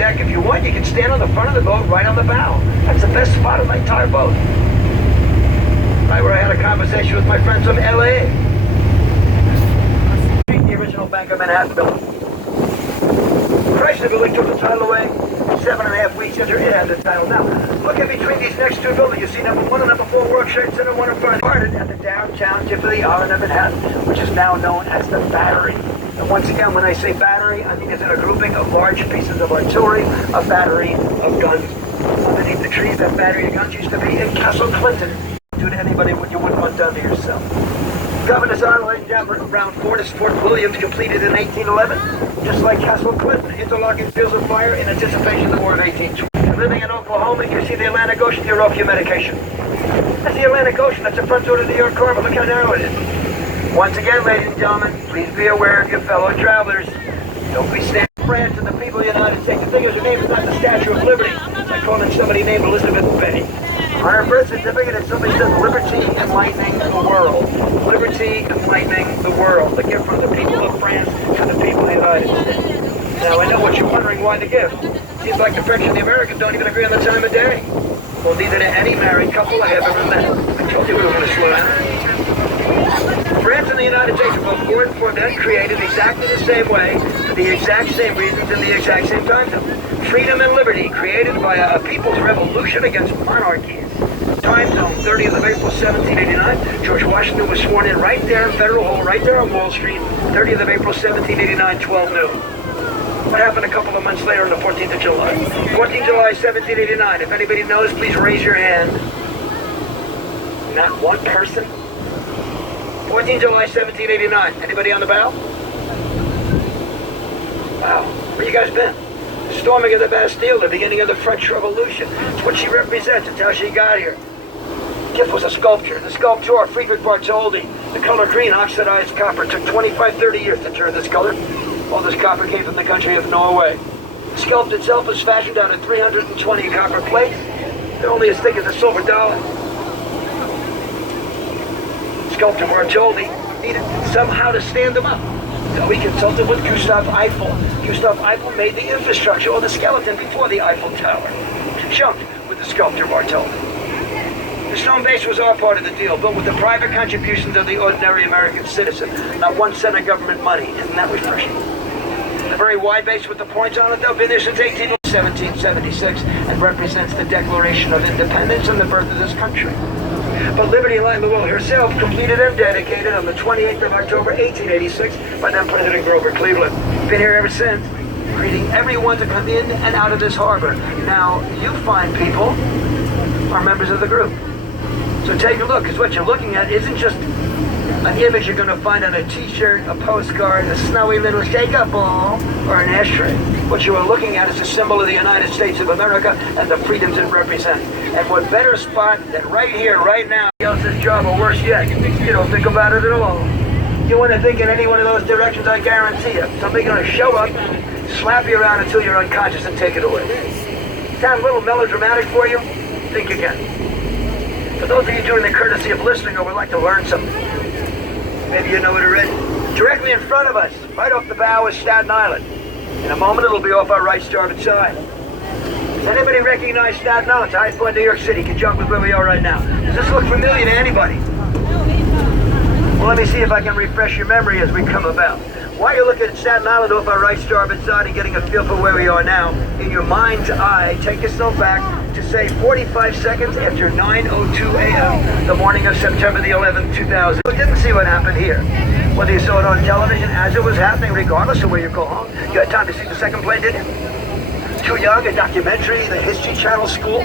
deck. If you want, you can stand on the front of the boat, right on the bow. That's the best spot of the entire boat. Right where I had a conversation with my friends from LA. The original Bank of Manhattan building. Chrysler Building took the title away 7.5 weeks after it had the title. Now, look in between these next two buildings. You see number 1 and number 4 World Trade Center, one in front. Started at the downtown tip of the island of Manhattan, which is now known as the Battery. And once again, when I say battery, I mean it's in a grouping of large pieces of artillery, a battery of guns. Underneath the trees, that battery of guns used to be in Castle Clinton. Do to anybody what you wouldn't want done to yourself. Governor's Island down around Fort Williams, completed in 1811. Just like Castle Clinton, interlocking fields of fire in anticipation of the War of 1812. Living in Oklahoma, you see the Atlantic Ocean, you're off your medication. That's the Atlantic Ocean, that's the front door to New York Harbor. Look how narrow it is. Once again, ladies and gentlemen, please be aware of your fellow travelers. Don't be standing France and the people of the United States. The thing is, her name is not the Statue of Liberty. It's like calling somebody named Elizabeth Benny. On her birth certificate, it simply says Liberty Enlightening the World. Liberty Enlightening the World. The gift from the people of France to the people of the United States. Now, I know what you're wondering, why the gift? Seems like the French and the Americans don't even agree on the time of day. Well, neither do any married couple I have ever met. I told you we were going to slow down. France and the United States were both born, formed, and created exactly the same way, for the exact same reasons, in the exact same time zone. Freedom and liberty created by a people's revolution against monarchies. Time zone, 30th of April, 1789. George Washington was sworn in right there in Federal Hall, right there on Wall Street, 30th of April, 1789, 12 noon. What happened a couple of months later on the 14th of July? 14th July, 1789. If anybody knows, please raise your hand. Not one person? 14th July, 1789. Anybody on the bow? Wow. Where you guys been? The storming of the Bastille, the beginning of the French Revolution. It's what she represents. It's how she got here. Gift was a sculpture. The sculptor, Friedrich Bartholdy. The color green, oxidized copper. It took 25, 30 years to turn this color. All this copper came from the country of Norway. The sculpt itself was fashioned out of 320 copper plates. They're only as thick as a silver dollar. Sculptor Bartholdy needed somehow to stand them up. So we consulted with Gustav Eiffel. Gustav Eiffel made the infrastructure or the skeleton before the Eiffel Tower. Jumped with the sculptor Bartholdy. The stone base was our part of the deal, built with the private contributions of the ordinary American citizen. Not 1 cent of government money. Isn't that refreshing? A very wide base with the points on it, though, been there since 1776 and represents the Declaration of Independence and the birth of this country. But Liberty Enlightened the World herself, completed and dedicated on the 28th of October, 1886, by then President Grover Cleveland. Been here ever since, greeting everyone to come in and out of this harbor. Now, you fine people are members of the group. So take a look, because what you're looking at isn't just an image you're going to find on a t-shirt, a postcard, a snowy little shake-up ball, or an ashtray. What you are looking at is a symbol of the United States of America and the freedoms it represents. And what better spot than right here, right now, else's job, or worse yet, you don't think about it at all. You want to think in any one of those directions, I guarantee you, somebody's going to show up, slap you around until you're unconscious and take it away. Sound a little melodramatic for you? Think again. For those of you doing the courtesy of listening or would like to learn something, maybe you know it already. Directly in front of us, right off the bow, is Staten Island. In a moment, it'll be off our right starboard side. Does anybody recognize Staten Island? It's the highest point in New York City. Can jump with where we are right now. Does this look familiar to anybody? Well, let me see if I can refresh your memory as we come about. While you're looking at Staten Island off our right starboard side and getting a feel for where we are now, in your mind's eye, take yourself back to say 45 seconds after 9:02 a.m. the morning of September the 11th, 2000. You didn't see what happened here. Whether you saw it on television as it was happening, regardless of where you go home. You had time to see the second plane, didn't you? Too young, a documentary, the History Channel school.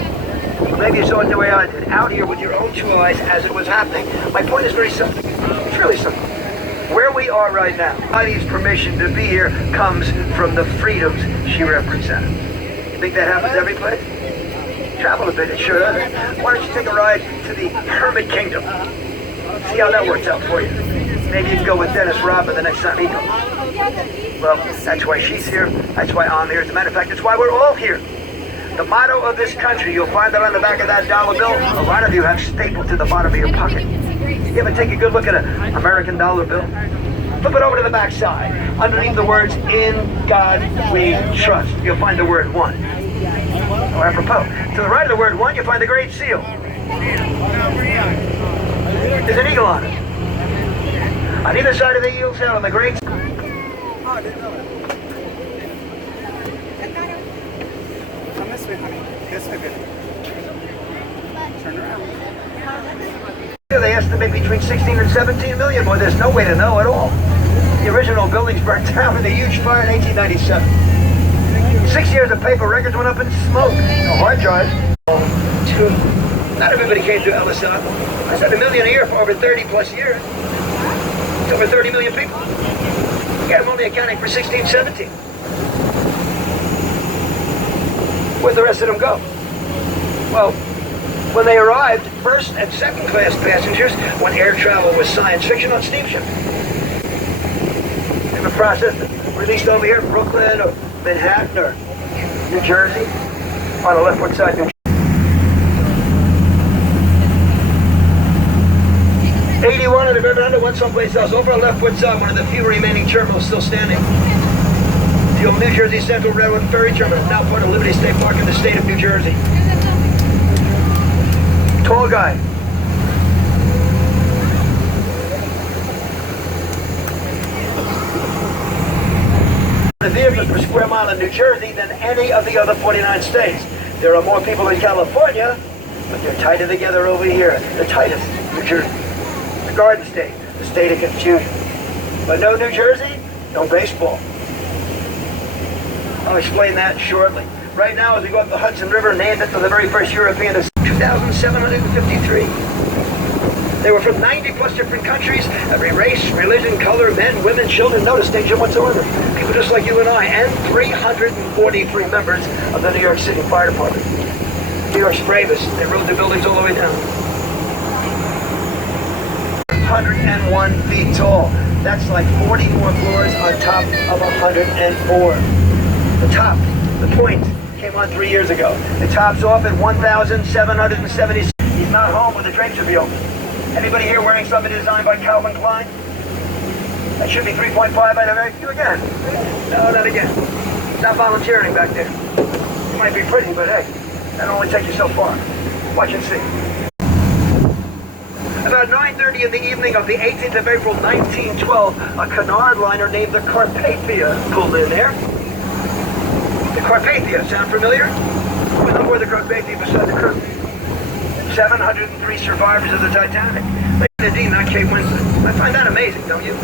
Maybe you saw it the way I did, out here with your own two eyes as it was happening. My point is very simple. It's really simple. Where we are right now, Heidi's permission to be here comes from the freedoms she represents. You think that happens every place? Travel a bit, it sure does. Why don't you take a ride to the Hermit Kingdom? See how that works out for you. Maybe you can go with Dennis Rodman the next time he comes. Well, that's why she's here. That's why I'm here. As a matter of fact, that's why we're all here. The motto of this country, you'll find that on the back of that dollar bill. A lot of you have stapled to the bottom of your pocket. You ever take a good look at an American dollar bill? Flip it over to the back side. Underneath the words, "In God We Trust," you'll find the word one. Or apropos, to the right of the word one, you'll find the Great Seal. There's an eagle on it. On either side of the eagle's head on the Great Seal. Oh, I didn't know that. Come this way, honey. This way, baby. Turn around. They estimate between 16 and 17 million. Boy, there's no way to know at all. The original buildings burnt down in a huge fire in 1897. 6 years of paper records went up in smoke. No hard drives. Not everybody came to Ellis Island. I said $1 million a year for over 30 plus years. It's over 30 million people. Yeah, I'm only accounting for 16, 17. Where'd the rest of them go? Well, when they arrived, first and second class passengers, when air travel was science fiction, on steamships. They were processed and released over here in Brooklyn or Manhattan or New Jersey, on the leftward side of New Jersey. 81 of the River Under went someplace else. Over on leftward side, one of the few remaining terminals still standing. The old New Jersey Central Railroad and Ferry Terminal, now part of Liberty State Park in the state of New Jersey. Tall guy. The vehicles per square mile in New Jersey than any of the other 49 states. There are more people in California, but they're tighter together over here. The tightest, New Jersey. The Garden State, the state of confusion. But no New Jersey, no baseball. I'll explain that shortly. Right now, as we go up the Hudson River, named it for the very first European, 2,753. They were from 90 plus different countries, every race, religion, color, men, women, children, no distinction whatsoever. People just like you and I, and 343 members of the New York City Fire Department. New York's bravest. They rode the buildings all the way down. 101 feet tall. That's like 44 floors on top of 104. The top, the point, came on 3 years ago. It tops off at 1,776. He's not home when the drapes will be open. Anybody here wearing something designed by Calvin Klein? That should be 3.5 by the very few again. No, not again. Not volunteering back there. You might be pretty, but hey, that'll only take you so far. Watch and see. About 9:30 in the evening of the 18th of April, 1912, a canard liner named the Carpathia pulled in there. The Carpathia, sound familiar? Who was on board the Carpathia beside the crew? 703 survivors of the Titanic. Lady Dean, not Kate Winslet. I find that amazing, don't you?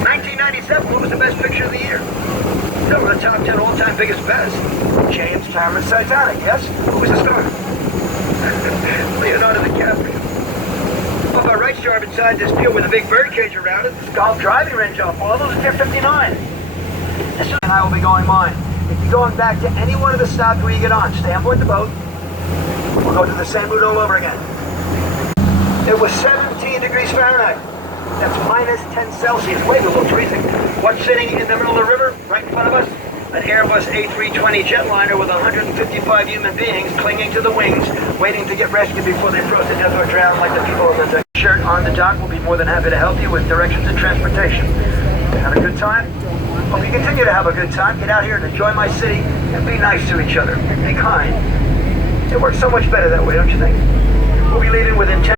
1997, what was the best picture of the year? Some of the top 10 all-time biggest bets. James Cameron's Titanic, yes? Who was the star? Leonardo DiCaprio. Off our right starboard side, this field with a big bird cage around it, this golf driving range off. All those are Pier 59. As soon as I will be going mine. If you're going back to any one of the stops where you get on, stay on board the boat. We'll go to the same route all over again. It was 17 degrees Fahrenheit. That's minus 10 Celsius. Way below freezing. What's sitting in the middle of the river, right in front of us? An Airbus A320 jetliner with 155 human beings clinging to the wings, waiting to get rescued before they froze to death or drown like the people on the deck. Shirt on the dock will be more than happy to help you with directions and transportation. Had a good time? Hope you continue to have a good time. Get out here and enjoy my city and be nice to each other. Be kind. It works so much better that way, don't you think? We'll be leaving within 10